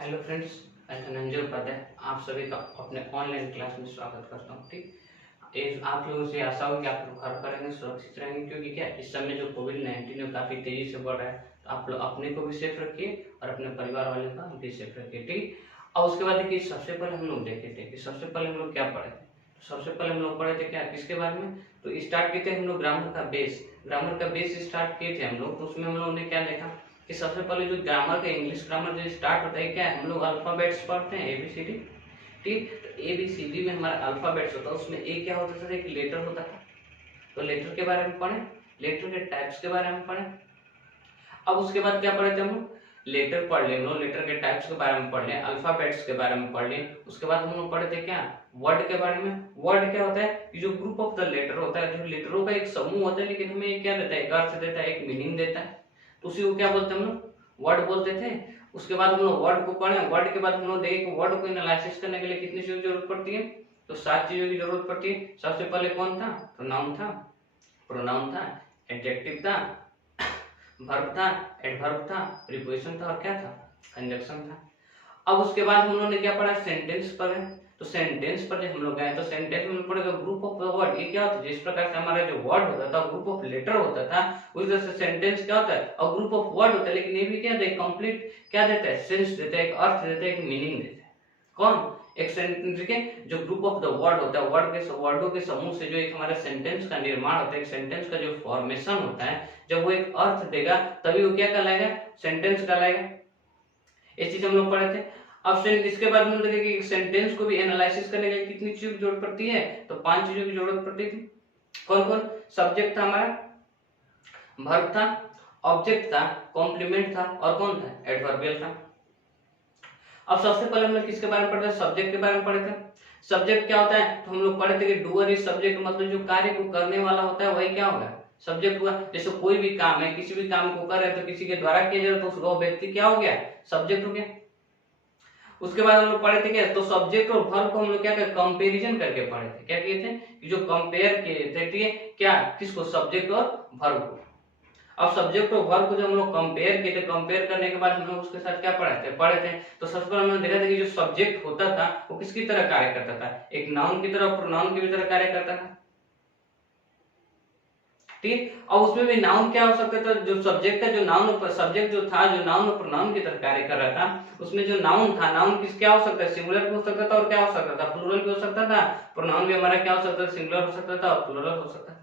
Hello friends, मैं धनंजय उपाध्याय आप सभी का अपने ऑनलाइन क्लास में स्वागत करता हूँ। ठीक, आप लोगों से आशा हो कि आप लोग घर पर रहेंगे, सुरक्षित रहेंगे, क्योंकि क्या इस समय जो कोविड-19 है काफ़ी तेजी से बढ़ रहा है। तो आप लोग अपने को भी सेफ रखिए और अपने परिवार वालों का भी सेफ रखिए। ठीक, और उसके बाद देखिए सबसे पहले हम लोग देखे थे कि सबसे पहले हम लोग क्या पढ़े थे। तो सबसे पहले हम लोग पढ़े थे क्या, किसके बारे में। तो स्टार्ट किए थे हम लोग ग्रामर का बेस स्टार्ट किए थे हम लोग। तो उसमें हम लोगों ने क्या देखा कि सबसे पहले जो ग्रामर का इंग्लिश ग्रामर जो स्टार्ट होता है क्या है, हम लोग अल्फाबेट्स पढ़ते हैं ABCD। ठीक, तो ABCD में हमारा अल्फाबेट्स होता है, उसमें ए क्या होता था, एक लेटर होता था। तो लेटर के बारे में पढ़े, लेटर के टाइप्स के बारे में पढ़े। अब उसके बाद क्या पढ़े थे हम लोग, लेटर पढ़ ले, हम लोग लेटर के टाइप्स के बारे में पढ़ ले, अल्फाबेट्स के बारे में पढ़ ले। उसके बाद हम लोग पढ़े थे क्या, वर्ड के बारे में। वर्ड क्या होता है कि जो ग्रुप ऑफ द लेटर होता है, जो लेटरों का एक समूह होता है, लेकिन हमें ये क्या देता है, एक अर्थ देता है, एक मीनिंग देता है। तो उसी को क्या बोलते हैं हम लोग, वर्ड बोलते थे। उसके बाद हम लोग वर्ड को पढ़े, वर्ड के बाद हम लोग देखे वर्ड को एनालिसिस करने के लिए कितनी चीजों की जरूरत पड़ती है। तो 7 चीजों की जरूरत पड़ती है। सबसे पहले कौन था, प्रोनाउन था, एडजेक्टिव था, वर्ब था, एडवर्ब था, प्रीपोजिशन था और क्या था, कंजंक्शन था। अब उसके बाद हम लोगों ने क्या पढ़ा, सेंटेंस पढ़े। तो सेंटेंस पर जब हम लोग गए तो सेंटेंस में पढ़ेगा ग्रुप ऑफ द वर्ड। ये क्या होता है, जिस प्रकार से हमारा जो वर्ड होता था ग्रुप ऑफ लेटर होता था, उस तरह से सेंटेंस क्या होता है और ग्रुप ऑफ वर्ड होता है। लेकिन ये भी क्या देता है, कंप्लीट क्या देता है, सेंस देता है, एक अर्थ देता है, एक मीनिंग देता है। कौन, एक सेंटेंस के जो ग्रुप ऑफ द वर्ड होता है, वर्डों के समूह से जो एक हमारे सेंटेंस का निर्माण होता है, एक सेंटेंस का जो फॉर्मेशन होता है, जब वो एक अर्थ देगा तभी वो क्या कहलाएगा, सेंटेंस कहलाएगा। ये चीज हम लोग पढ़े थे। अब इसके बाद हम देखेंगे कि सेंटेंस को भी एनालिसिस करने के लिए कितनी चीजों की जरूरत पड़ती है। तो 5 चीजों की जरूरत पड़ती थी। कौन कौन, सब्जेक्ट था हमारा, वर्ब था, ऑब्जेक्ट था, कॉम्प्लीमेंट था और कौन था, एडवर्बियल था। अब सबसे पहले हम लोग किसके बारे में पढ़े थे, सब्जेक्ट के बारे में पढ़े थे। सब्जेक्ट क्या होता है, तो हम लोग पढ़े थे कि डूअर इज सब्जेक्ट, मतलब जो कार्य को करने वाला होता है वही क्या होगा, सब्जेक्ट हुआ। जैसे कोई भी काम है, किसी भी काम को कर रहे हैं तो किसी के द्वारा किया जाए तो वो व्यक्ति क्या हो गया, सब्जेक्ट हो गया। उसके बाद हम लोग पढ़े थे क्या, तो सब्जेक्ट और वर्ब को हम लोग क्या कर कंपैरिजन करके पढ़े थे। क्या किए थे कि जो कंपेयर किए थे क्या, किसको, सब्जेक्ट और वर्ब को। अब सब्जेक्ट और वर्ब को जब हम लोग कंपेयर किए थे, कंपेयर करने के बाद हम लोग उसके साथ क्या पढ़े थे। तो सबसे पहले हमने देखा था कि जो सब्जेक्ट होता था वो किसकी तरह कार्य करता था, एक नाउन की तरह, प्रोनाउन की भी तरह कार्य करता था। ठीक, और उसमें भी नाउन क्या हो सकता था, जो सब्जेक्ट है, जो नाउन सब्जेक्ट जो था, जो नाउन और प्रोनाउन की तरह कार्य कर रहा था, उसमें जो नाउन था, नाउन किस क्या हो सकता है, सिंगुलर भी हो सकता था और क्या हो सकता था, प्लूरल भी हो सकता था। प्रोनाउन भी हमारा क्या हो सकता था, सिंगुलर हो सकता था और प्लूरल हो सकता था।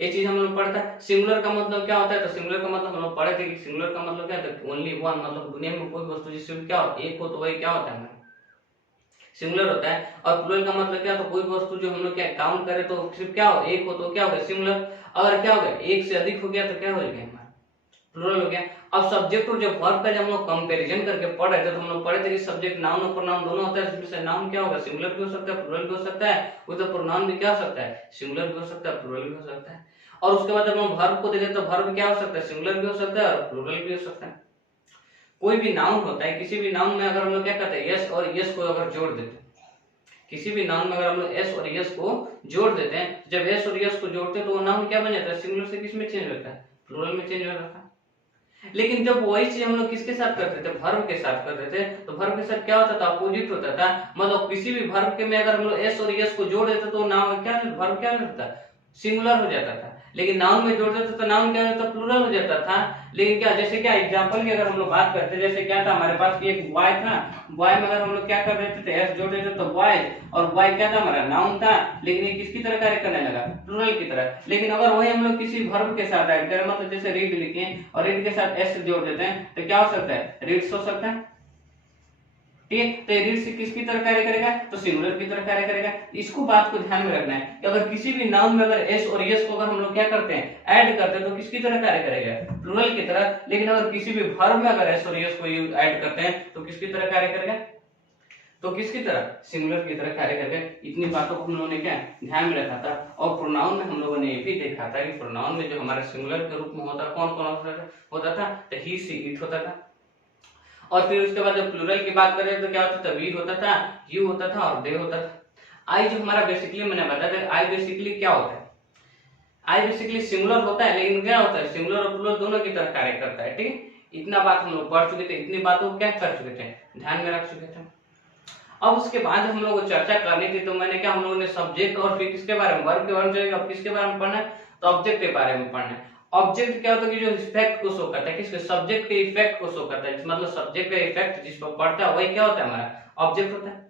ये चीज हम लोग पढ़ता है। सिंगुलर का मतलब क्या होता है, तो सिंगुलर का मतलब हम लोग पढ़े थे कि सिंगुलर का मतलब क्या होता है, ओनली वन, मतलब दुनिया में कोई वस्तु जिसमें क्या हो, एक हो, तो वही क्या होता है, सिंगुलर होता है। और प्लूरल का मतलब क्या, तो कोई वस्तु जो हम लोग क्या काउंट करें तो सिर्फ क्या हो, एक हो तो क्या होगा, सिंगुलर। अगर क्या हो गया, एक से अधिक हो गया तो क्या हो गया, हमारा प्लूरल हो गया। अब सब्जेक्ट और जब वर्ब का जब हम लोग कंपैरिजन करके पढ़ रहे थे तो हम लोग पढ़े थे कि सब्जेक्ट नाउन और प्रोनाउन दोनों होता है, जिसमें से नाउन क्या होगा, सिंगुलर भी हो सकता है, प्लूरल भी हो सकता है। उधर प्रोनाउन भी क्या हो सकता है, सिंगुलर भी हो सकता है, प्लूरल भी हो सकता है। और उसके बाद जब हम वर्ब को देखें तो वर्ब क्या हो सकता है, सिंगुलर भी हो सकता है और प्लूरल भी हो सकता है। कोई भी नाउन होता है, किसी भी नाउन में अगर हम लोग क्या करते हैं, यस और यस को अगर जोड़ देते हैं, किसी भी नाउन में अगर हम लोग एस और यस को जोड़ देते हैं, जब एस और यस को जोड़ते हैं तो वो नाउन क्या बन जाता है, सिंगुलर से किस में चेंज होता है, प्लूरल में चेंज हो जाता है। लेकिन जब वही चीज हम लोग किसके साथ करते थे, वर्ब के साथ करते थे, तो वर्ब के साथ क्या होता था, अपोजिट होता था। मतलब किसी भी वर्ब के में अगर हम लोग एस और यस को जोड़ देते तो नाउन क्या, वर्ब क्या होता, सिंगुलर हो जाता था। लेकिन नाउन में जोड़ देते तो नाउन क्या होता, प्लूरल हो जाता था। लेकिन क्या, जैसे क्या एग्जांपल की अगर हम लोग बात करते, जैसे क्या था हमारे पास एक बॉय था, बॉय में अगर हम लोग क्या कर देते थे, एस जोड़ देते तो बॉयज, और बॉय क्या था, हमारा नाउन था, लेकिन ये किसकी तरह कार्य करने लगा, प्लूरल की तरह। लेकिन अगर वही हम लोग किसी वर्ब के साथ ऐड करें, मतलब जैसे रीड लिखे और रीड के साथ एस जोड़ देते हैं तो क्या हो सकता है, रीड्स हो सकता है। ठीक है, तो रीड से किसकी तरह कार्य करेगा, तो सिंगुलर की तरह कार्य करेगा। इसको बात को ध्यान में रखना है कि अगर किसी भी नाउन में अगर एस और यस को अगर हम लोग क्या करते हैं, ऐड करते हैं, तो किसकी तरह कार्य करेगा, प्लूरल की तरह। लेकिन अगर किसी भी वर्ब में अगर एस और यस को ऐड करते हैं तो किसकी तरह कार्य करेगा, तो किसकी तरह, सिंगुलर की तरह कार्य करेगा। इतनी बातों को हम लोगों ने क्या ध्यान में रखा था। और प्रोनाउन में हम लोगों ने ये भी देखा था कि प्रोनाउन में जो हमारे सिंगुलर के रूप में होता, कौन कौन होता था, तो ही सी इट होता था। और फिर उसके बाद जब प्लूरल की बात करें तो क्या होता था, वी होता था, यू होता था और दे होता था। आई जो हमारा बेसिकली मैंने बताया था, आई बेसिकली क्या होता है, आई बेसिकली सिंगुलर होता है, लेकिन क्या होता है, सिंगुलर और प्लूरल दोनों की तरह कार्य करता है। ठीक है, इतना बात हम लोग पढ़ चुके थे, इतनी बातों को क्या कर चुके थे, ध्यान में रख चुके थे। अब उसके बाद हम लोगों को चर्चा करनी थी, तो मैंने क्या, हम लोगों ने सब्जेक्ट और फिर किसके बारे में, वर्ब के बारे में चलेगा। अब किसके बारे में पढ़ना है, तो ऑब्जेक्ट के बारे में पढ़ना है। ऑब्जेक्ट क्या होता है कि जो इफेक्ट को शो करता है, किसके, सब्जेक्ट के इफेक्ट को शो करता है, मतलब सब्जेक्ट का इफेक्ट जिस पर पड़ता है वही क्या होता है, हमारा ऑब्जेक्ट होता है।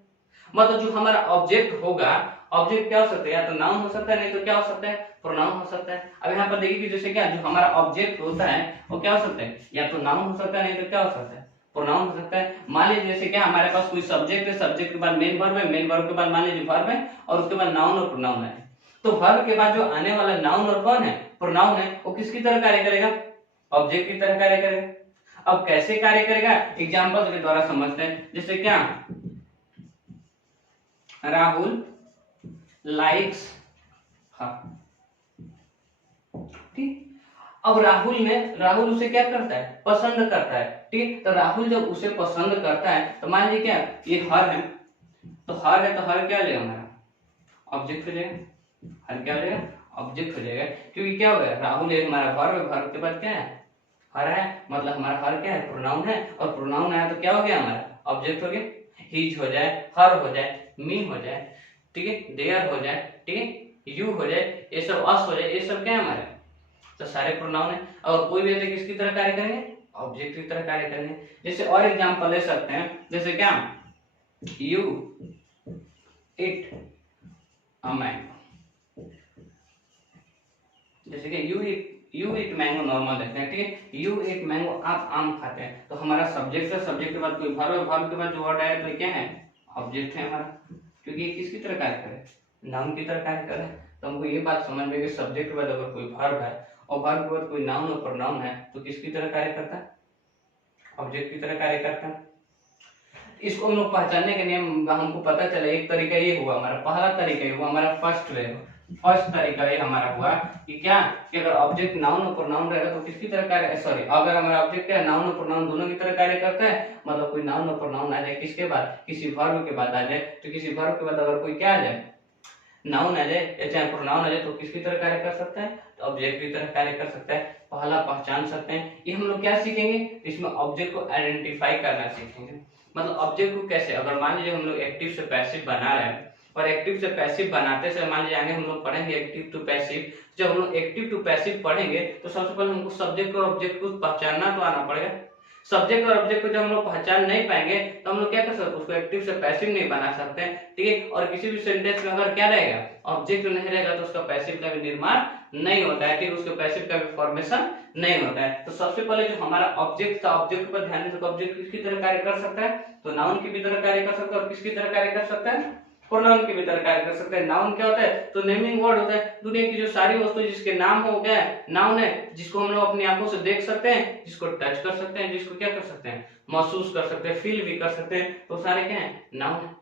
मतलब जो हमारा ऑब्जेक्ट होगा, ऑब्जेक्ट क्या हो सकता है, या तो नाउन हो सकता है, नहीं तो क्या हो सकता है, प्रोनाउन हो सकता है। अब यहाँ पर देखिए कि जैसे क्या, जो हमारा ऑब्जेक्ट होता है वो क्या हो सकता है, या तो नाउन हो सकता है, नहीं तो क्या हो सकता है, प्रोनाउन हो सकता है। मान लीजिए जैसे क्या, हमारे पास कोई सब्जेक्ट है, सब्जेक्ट के बाद मेन वर्ब है, मेन वर्ब के बाद मान लीजिए वर्ब है, और उसके बाद नाउन और प्रोनाउन है। तो वर्ब के बाद जो आने वाला नाउन और कौन है, प्रोनाउन है, वो किसकी तरह कार्य करेगा, ऑब्जेक्ट की तरह कार्य करेगा। अब कैसे कार्य करेगा, एग्जांपल के द्वारा समझते हैं। जैसे क्या, राहुल लाइक्स हर, ठीक। अब राहुल उसे क्या करता है, पसंद करता है, ठीक। तो राहुल जब उसे पसंद करता है तो मान लीजिए क्या, ये हर है, तो हर है, तो हर क्या लेगा, हमारा ऑब्जेक्ट हो जाएगा। हर क्या हो जाएगा, ऑब्जेक्ट हो जाएगा, क्योंकि क्या हो गया, राहुल एक हमारा वर्ब है, वर्ब के बाद क्या है, हर है, मतलब हमारा हर क्या है, प्रोनाउन है, और प्रोनाउन आया तो क्या हो गया, हमारा ऑब्जेक्ट हो गया। हीज हो जाए, हर हो जाए, मी हो जाए, ठीक है, देयर हो जाए, ठीक है, यू हो जाए, ये सब अस हो जाए, ये सब क्या है हमारे, तो सारे प्रोनाउन है। और कोई भी ऐसे किसकी तरह कार्य करेंगे, ऑब्जेक्ट की तरह कार्य करेंगे। जैसे और एग्जांपल ले सकते हैं, जैसे क्या, यू इट अ मैंगो, जैसे कि यू इट मैंगो नॉर्मल देखते हैं, ठीक है, यू इट मैंगो, आप आम खाते हैं। तो हमारा सब्जेक्ट है, सब्जेक्ट के बाद कोई वर्ब है, वर्ब के बाद जो वर्ड आया तो क्या है, ऑब्जेक्ट है हमारा, क्योंकि ये किसकी तरह कार्य करे, नाउन की तरह कार्य करे। तो हमको ये बात समझ में कि सब्जेक्ट के बाद अगर कोई वर्ब है और वर्ब के बाद कोई नाउन और प्रोनाउन है तो किसकी तरह कार्य करता है, ऑब्जेक्ट की तरह कार्य करता है। इसको हम लोग पहचानने के नियम हमको पता चला, एक तरीका ये हुआ हमारा, पहला तरीका ये हुआ हमारा, फर्स्ट तरीका ये हमारा हुआ कि क्या, कि अगर ऑब्जेक्ट नाउन और प्रोनाउन रहेगा तो किसकी तरह कार्य, सॉरी, अगर हमारा ऑब्जेक्ट क्या, नाउन और प्रोनाउन दोनों की तरह कार्य करता है, मतलब कोई नाउन और प्रोनाउन आ जाए किसके बाद, किसी वर्ब के बाद आ जाए, तो किसी वर्ब के बाद अगर कोई क्या आ जाए, नाउन आ जाए या चाहे प्रोनाउन आ जाए, तो किसकी तरह कार्य कर सकता है, तो ऑब्जेक्ट की तरह कार्य कर सकता है। पहला पहचान सकते हैं, ये हम लोग क्या सीखेंगे, इसमें ऑब्जेक्ट को आइडेंटिफाई करना सीखेंगे। मतलब ऑब्जेक्ट को कैसे, अगर मान लीजिए हम लोग एक्टिव से पैसिव बना रहे हैं, और एक्टिव से पैसिव बनाते समय मान लीजिए आगे हम लोग पढ़ेंगे एक्टिव टू पैसिव। जब हम लोग एक्टिव टू पैसिव पढ़ेंगे तो सबसे पहले हमको सब्जेक्ट और ऑब्जेक्ट को पहचानना तो आना पड़ेगा। सब्जेक्ट और ऑब्जेक्ट को जब हम लोग पहचान नहीं पाएंगे तो हम लोग क्या कर सकते, उसको एक्टिव से पैसिव नहीं बना सकते, ठीक है। और किसी भी सेंटेंस में अगर क्या रहेगा, ऑब्जेक्ट नहीं रहेगा तो उसका पैसिव का भी निर्माण नहीं होता है, ठीक, उसके पैसिव का भी फॉर्मेशन नहीं होता है। तो सबसे पहले जो हमारा ऑब्जेक्ट था, ऑब्जेक्ट पर ध्यान दें, ऑब्जेक्ट किसकी तरह कार्य कर सकता है, तो नाउन की भी तरह कार्य कर सकता है, और किसकी तरह कार्य कर सकता है, प्रोनाउन की भी तरह कार्य कर सकते हैं। नाउन क्या होता है, तो नेमिंग वर्ड होता है, दुनिया की जो सारी वस्तु जिसके नाम हो गया है, नाउन है, जिसको हम लोग अपनी आंखों से देख सकते हैं, जिसको टच कर सकते हैं, जिसको क्या कर सकते हैं, महसूस कर सकते हैं, फील भी कर सकते हैं, तो सारे क्या है, नाउन है।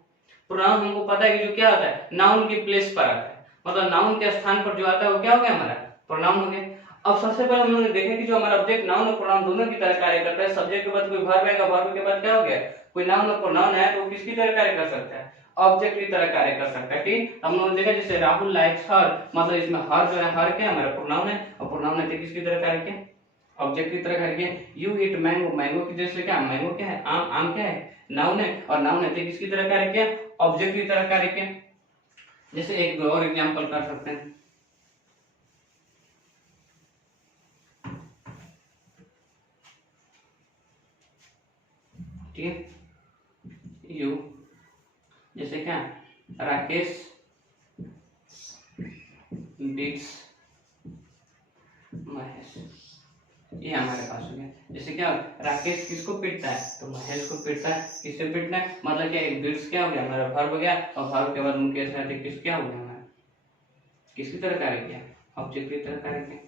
प्रोनाउन हमको पता है कि जो क्या होता है, नाउन की प्लेस पर आता है, मतलब नाउन के स्थान पर जो आता है वो क्या हो गया, हमारा प्रोनाउन हो गया। अब सबसे पहले हम लोग ने देखा कि जो हमारा ऑब्जेक्ट नाउन और प्रोनाउन दोनों की तरह कार्य करता है। सब्जेक्ट के बाद कोई वर्ब आएगा, वर्ब के बाद क्या हो गया, कोई नाउन और प्रोनाउन है, तो किसकी तरह कार्य कर सकता है, ऑब्जेक्ट की तरह कार्य कर सकता है, ठीक। हम लोगों ने देखा जैसे राहुल लाइक्स हर, मतलब इसमें हर जो है, हर क्या हमारा प्रोनाउन है, और प्रोनाउन है तो किसकी तरह कार्य किया, ऑब्जेक्ट की तरह कार्य किया। यू इट मैंगो, मैंगो की जैसे क्या, मैंगो क्या है, आम, आम क्या है, नाउन है, और नाउन है तो किसकी तरह कार्य किया, ऑब्जेक्ट की तरह कार्य किया। जैसे एक और एग्जांपल कर सकते हैं, ठीक है, यू, जैसे क्या, राकेश बीट्स महेश, ये हमारे पास हो गया। जैसे क्या, राकेश किसको पीटता है, तो महेश को पीटता है, किससे पीटना है, मतलब क्या, एक बीट्स क्या हो गया, हमारा वर्ब हो गया, और वर्ब के बाद मुकेश है, किस क्या हो गया, हमारा किसकी तरह कार्य किया, ऑब्जेक्ट की तरह कार्य किया,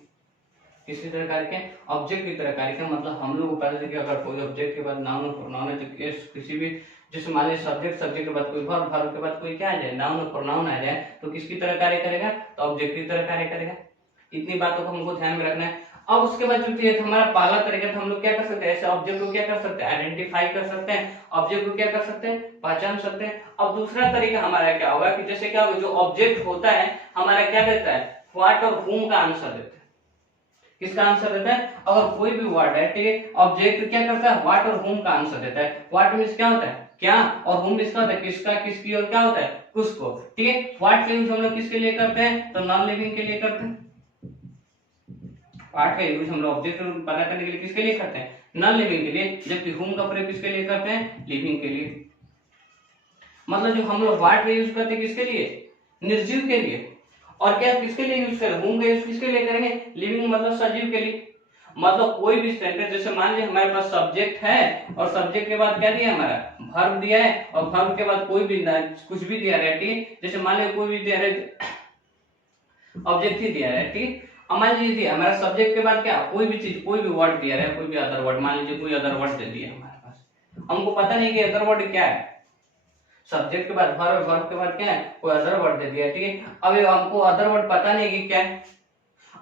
किसकी तरह कार्य किया, ऑब्जेक्ट की तरह कार्य किया। मतलब हम लोग को पता है कि अगर कोई ऑब्जेक्ट के बाद नाउन और प्रोनाउन है तो किसी भी, जैसे मान लीजिए सब्जेक्ट, सब्जेक्ट के बाद कोई वर्ब, वर्ब के बाद कोई क्या आ जाए, नाउन और प्रोनाउन आ जाए, तो किसकी तरह कार्य करेगा, तो ऑब्जेक्ट की तरह कार्य करेगा। इतनी बातों को हमको ध्यान में रखना है। अब उसके बाद जो है हमारा पहला तरीका था, हम लोग क्या कर सकते हैं, ऐसे ऑब्जेक्ट को क्या कर सकते हैं, आइडेंटिफाई कर सकते हैं, ऑब्जेक्ट को क्या कर सकते हैं, पहचान सकते हैं। अब दूसरा तरीका हमारा क्या होगा कि जैसे क्या होगा, जो ऑब्जेक्ट होता है हमारा क्या देता है, व्हाट और whom का आंसर देता है, किसका आंसर देता है? अगर कोई भी वर्ड है, ठीक है, ऑब्जेक्ट क्या करता है? व्हाट और whom का आंसर देता है। व्हाट मींस क्या होता है? क्या, और whom मींस क्या होता है? किसका, किसकी, और क्या होता है? किसको, ठीक है। व्हाट का यूज हम लोग किसके लिए करते हैं? तो नॉन लिविंग के लिए करते हैं। व्हाट का यूज हम लोग ऑब्जेक्ट पता करने के लिए किसके लिए करते हैं? नॉन लिविंग के लिए। जबकि whom का प्रयोग किसके लिए करते हैं? लिविंग के लिए। मतलब जो हम लोग व्हाट का यूज करते हैं किसके लिए? निर्जीव के लिए। और क्या किसके लिए यूज करें? whom का यूज किसके लिए करेंगे? लिविंग मतलब सजीव के लिए। मतलब कोई भी सेंटेंस, जैसे मान लीजिए हमारे पास सब्जेक्ट है और सब्जेक्ट के बाद क्या दिया हमारा? वर्ब दिया है, और वर्ब के बाद कोई भी कुछ भी दिया है, ठीक है। जैसे मान लीजिए कोई भी दिया है, ऑब्जेक्ट ही दिया है, ठीक है। अब मान लीजिए हमारा सब्जेक्ट के बाद क्या, कोई भी चीज, कोई भी वर्ड दिया है, कोई भी अदर वर्ड, मान लीजिए कोई अदर वर्ड दे दिया हमारे पास, हमको पता नहीं कि अदर वर्ड क्या है। सब्जेक्ट के बाद वर्ब, वर्ब के बाद क्या है? कोई अदर वर्ड दे दिया, ठीक है। अब हमको अदर वर्ड पता नहीं कि क्या है।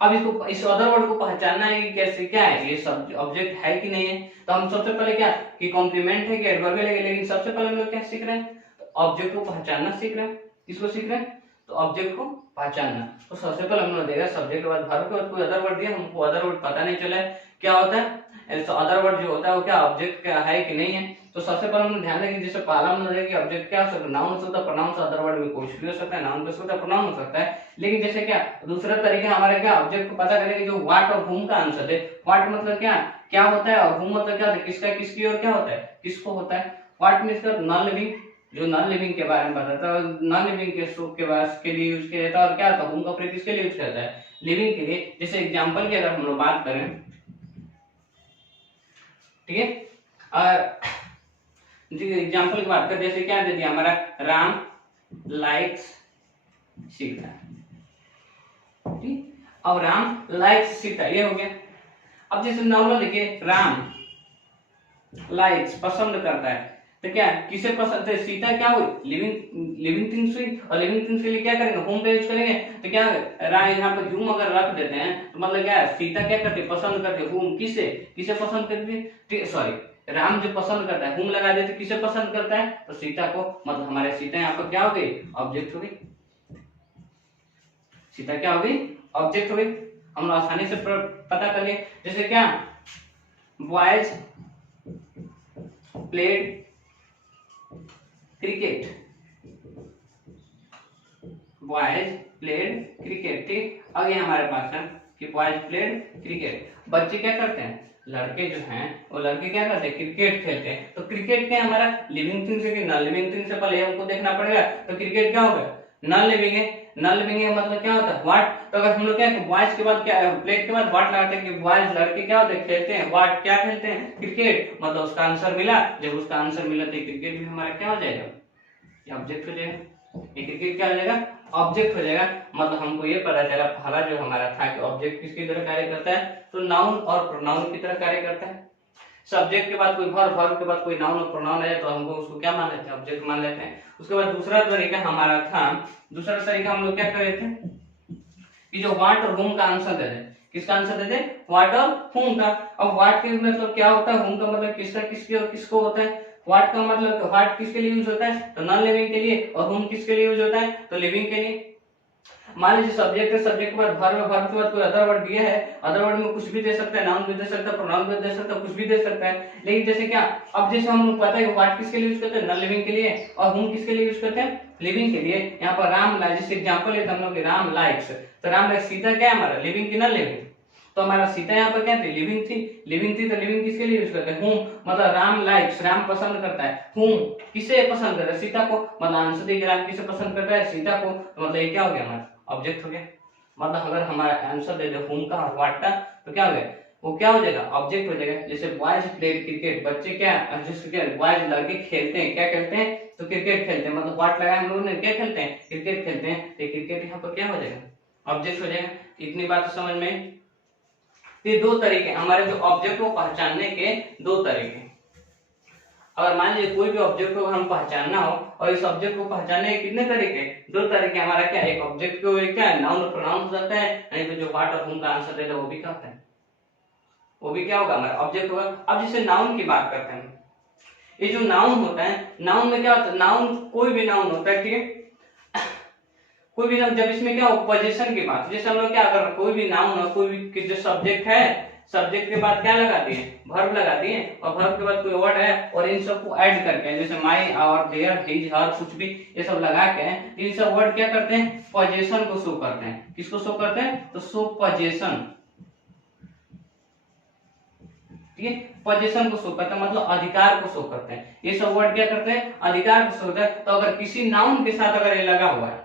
अब इसको, इस अदर वर्ड को पहचानना है कि कैसे, क्या है ये सब ऑब्जेक्ट है कि नहीं है। तो हम सबसे पहले क्या, कि कॉम्प्लीमेंट है कि एडवर्ब है, लेकिन सबसे पहले हम लोग क्या सीख रहे हैं? तो ऑब्जेक्ट को पहचानना सीख रहे हैं। किसको सीख रहे हैं? तो ऑब्जेक्ट को पहचानना। तो सबसे पहले हम लोग देखा सब्जेक्ट के बाद वर्ब के बाद कोई अदर वर्ड दिया, हमको अदर वर्ड पता नहीं चला है क्या होता है। अदर वर्ड जो होता है वो क्या ऑब्जेक्ट क्या है कि नहीं है। तो सबसे पहले हम ध्यान देंगे, जैसे पहला हम देखेंगे ऑब्जेक्ट क्या हो सकता है? नाउन हो सकता है, प्रोनाउन, अदर वर्ड में कुछ भी हो सकता है, नाउन भी हो सकता है, प्रोनाउन हो सकता है। लेकिन जैसे क्या दूसरा तरीका हमारे क्या, ऑब्जेक्ट को पता करने के जो व्हाट और whom का आंसर है। व्हाट मतलब क्या, क्या होता है, और whom मतलब क्या होता है? किसका, किसकी, और क्या होता है? किसको होता है। व्हाट मींस नॉन लिविंग, जो नॉन लिविंग के बारे में बताता है, नॉन लिविंग के सूप के बाद के लिए यूज किया जाता है। और क्या होता है? whom का प्रयोग किसके लिए यूज करता है? लिविंग के लिए। जैसे एग्जांपल की अगर हम लोग बात करें, ठीक है, और एग्जांपल की बात करें, जैसे क्या दे दिया हमारा? राम लाइक्स सीता, ठीक। अब राम लाइक्स सीता, ये हो गया। अब जैसे नॉर्मल देखिए, राम लाइक्स पसंद करता है, तो क्या किसे पसंद है? सीता क्या हुई? लिविंग, लिविंग थिंग्स हुई। और लिविंग थिंग्स के लिए क्या करेंगे? होम का यूज करेंगे। तो क्या यहाँ पर ह्यूम अगर रख देते हैं तो मतलब क्या है? सीता क्या करती है? पसंद करती है। होम किसे, किसे पसंद करती है? सॉरी, राम जो पसंद करता है, होम लगा देते, किसे पसंद करता है? तो सीता को। मतलब हमारे सीता यहाँ पर क्या हो गई? ऑब्जेक्ट हो गई। सीता क्या हो गई? ऑब्जेक्ट हो गई। हम लोग आसानी से पता कर लिए। जैसे क्या, boys played cricket, boys played cricket, ठीक। अब ये हमारे पास है कि बॉयज प्लेड क्रिकेट, बच्चे क्या करते हैं? लड़के जो हैं वो लड़के क्या करते हैं? क्रिकेट खेलते हैं। तो क्रिकेट क्या हमारा लिविंग थिंग से कि नॉन लिविंग थिंग से पहले हमको देखना पड़ेगा। तो क्रिकेट क्या होगा? नॉन लिविंग है। नॉन लिविंग है मतलब क्या होता है? व्हाट। तो अगर हम लोग क्या, बॉयज के बाद क्या, प्लेड के बाद व्हाट लगाते हैं कि बॉयज लड़के क्या होते हैं? खेलते हैं। व्हाट क्या खेलते हैं? क्रिकेट। मतलब उसका आंसर मिला। जब उसका आंसर मिला तो क्रिकेट भी हमारा क्या हो जाएगा? ये ऑब्जेक्ट हो जाएगा। ये क्रिकेट क्या हो जाएगा? ऑब्जेक्ट हो जाएगा। मतलब हमको ये पता चला पहला जो हमारा था कि ऑब्जेक्ट किसकी तरह कार्य करता है? तो नाउन और प्रोनाउन की तरह कार्य करता है। सब्जेक्ट के बाद कोई वर्ब, वर्ब के बाद कोई नाउन और प्रोनाउन है तो हमको उसको क्या मान लेते हैं? ऑब्जेक्ट मान लेते हैं। उसके बाद दूसरा तरीका हमारा था, दूसरा तरीका हम लोग क्या कर रहे थे कि जो व्हाट और whom का आंसर दे दे। किसका आंसर दे दे? व्हाट और whom का। अब व्हाट के मतलब क्या होता है? whom का मतलब किसका, किसकी और किसको होता है। व्हाट का मतलब, व्हाट किसके लिए यूज होता है? तो नॉन लिविंग के लिए। और whom किसके लिए यूज होता है? तो लिविंग के लिए। मान लीजिए सब्जेक्ट है, सब्जेक्ट के बाद वर्ब है, वर्ब के बाद कोई अदर वर्ड दिया है, अदर वर्ड में कुछ भी दे सकता है, नाउन भी दे सकता है, प्रोनाउन भी दे सकता है, कुछ भी दे सकता है। लेकिन जैसे क्या, अब जैसे हम लोग पता है व्हाट किसके लिए यूज करते हैं? नॉन लिविंग के लिए। और whom किसके लिए यूज करते हैं? लिविंग के लिए। यहाँ पर राम, जैसे एग्जांपल लेते हम लोग राम लाइक्स, तो राम लाइक्स सीता क्या है हमारा? लिविंग की नॉन लिविंग। तो हमारा सीता यहाँ पर क्या थी? लिविंग थी। लिविंग थी तो लिविंग किसके लिए यूज करते हैं? whom। मतलब राम लाइक्स, राम पसंद करता है। whom किसे पसंद करता है? सीता को। मतलब आंसर देखिए, राम किसे पसंद करता है? सीता को। मतलब ये क्या हो गया? हमारा ऑब्जेक्ट हो गया। मतलब अगर हमारा आंसर दे दे whom का और व्हाट का, तो क्या हो गया? वो क्या हो जाएगा? ऑब्जेक्ट हो जाएगा। जैसे बॉयज प्लेड क्रिकेट, बच्चे क्या, जैसे क्या बॉयज लड़के खेलते हैं, क्या खेलते हैं? तो क्रिकेट खेलते हैं। मतलब व्हाट लगाया हम लोगों ने, क्या खेलते हैं? क्रिकेट खेलते हैं। तो क्रिकेट यहाँ पर क्या हो जाएगा? ऑब्जेक्ट हो जाएगा। इतनी बात समझ में। ये दो तरीके हमारे जो ऑब्जेक्ट को पहचानने के दो तरीके। अगर मान लीजिए कोई भी ऑब्जेक्ट को हम पहचानना हो, और इस ऑब्जेक्ट को पहचानने के कितने तरीके? दो तरीके। हमारा क्या, एक ऑब्जेक्ट को क्या नाउन और प्रोनाउन हो सकता है, नहीं तो जो व्हाट और whom का आंसर देता है वो भी क्या होता है? वो भी क्या होगा? हमारा ऑब्जेक्ट होगा। अब जैसे नाउन की बात करते हैं, ये जो नाउन होता है, नाउन में क्या होता है? नाउन कोई भी नाउन होता है, ठीक है। कोई भी जब इसमें क्या हो पोजीशन की बात, जैसे हम लोग क्या कर कोई भी नाउन है, कोई भी जो सब्जेक्ट है, सब्जेक्ट के बाद क्या लगा दिए, वर्ब लगा दिए, और वर्ब के बाद कोई वर्ड है और इन सबको ऐड करके जैसे माई और देयर हिज हर कुछ भी ये सब लगा के इन सब वर्ड क्या करते हैं, पोजीशन को शो करते हैं। किसको शो करते हैं, तो शो पोजीशन, ठीक है, पोजीशन को शो करते हैं मतलब अधिकार को शो करते हैं। ये सब वर्ड क्या करते हैं, अधिकार को शो करते हैं। तो अगर किसी नाउन के साथ अगर ये लगा हुआ है,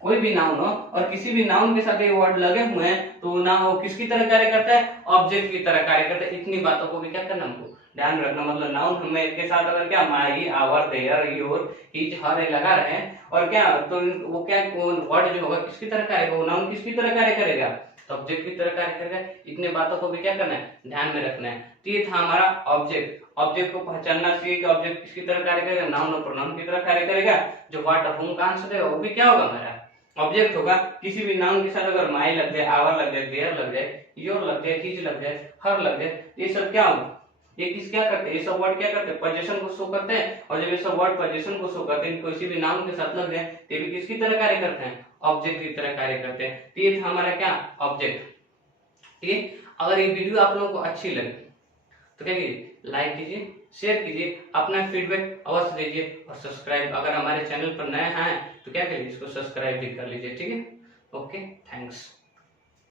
कोई भी नाउन हो और किसी भी नाउन के साथ ये वर्ड लगे हुए हैं तो ना हो किसकी तरह कार्य करता है, ऑब्जेक्ट की तरह कार्य करता है। इतनी बातों को भी क्या करना हमको ध्यान रखना। मतलब नाउन हमें के साथ अगर क्या my our their your his her लगा रहे हैं और क्या तो वो क्या वर्ड जो होगा किसकी तरह कार्य करेगा, वो नाउन किसकी तरह कार्य करेगा, तो ऑब्जेक्ट की तरह कार्य करेगा। इतने बातों को भी क्या करना है, ध्यान में रखना है। तो ये था हमारा ऑब्जेक्ट। ऑब्जेक्ट को पहचानना चाहिए कि ऑब्जेक्ट किसकी तरह कार्य करेगा, नाउन और प्रोनाउन की तरह कार्य करेगा। जो व्हाट ऑफ होम का आंसर देगा वो भी क्या होगा, हमारा ऑब्जेक्ट होगा। किसी भी नाउन के साथ अगर माई लग जाए, आवर लग जाए, देयर लग जाए, योर लग जाए, हिज लग जाए, हर लग जाए, ये सब क्या होगा, ये किस क्या करते हैं, ये सब वर्ड क्या करते हैं, पोजीशन को शो करते हैं। और जब ये सब वर्ड पोजीशन को शो करते हैं, किसी भी नाउन के साथ लग जाए तो भी किसकी तरह कार्य करते हैं, ऑब्जेक्ट की तरह कार्य करते हैं। तो ये था हमारा क्या, ऑब्जेक्ट। ठीक है, अगर ये वीडियो आप लोगों को अच्छी लगे तो क्या कीजिए, लाइक कीजिए, शेयर कीजिए, अपना फीडबैक अवश्य दीजिए और सब्सक्राइब अगर हमारे चैनल पर नए हैं तो क्या करिए, इसको सब्सक्राइब भी कर लीजिए। ठीक है, ओके, थैंक्स।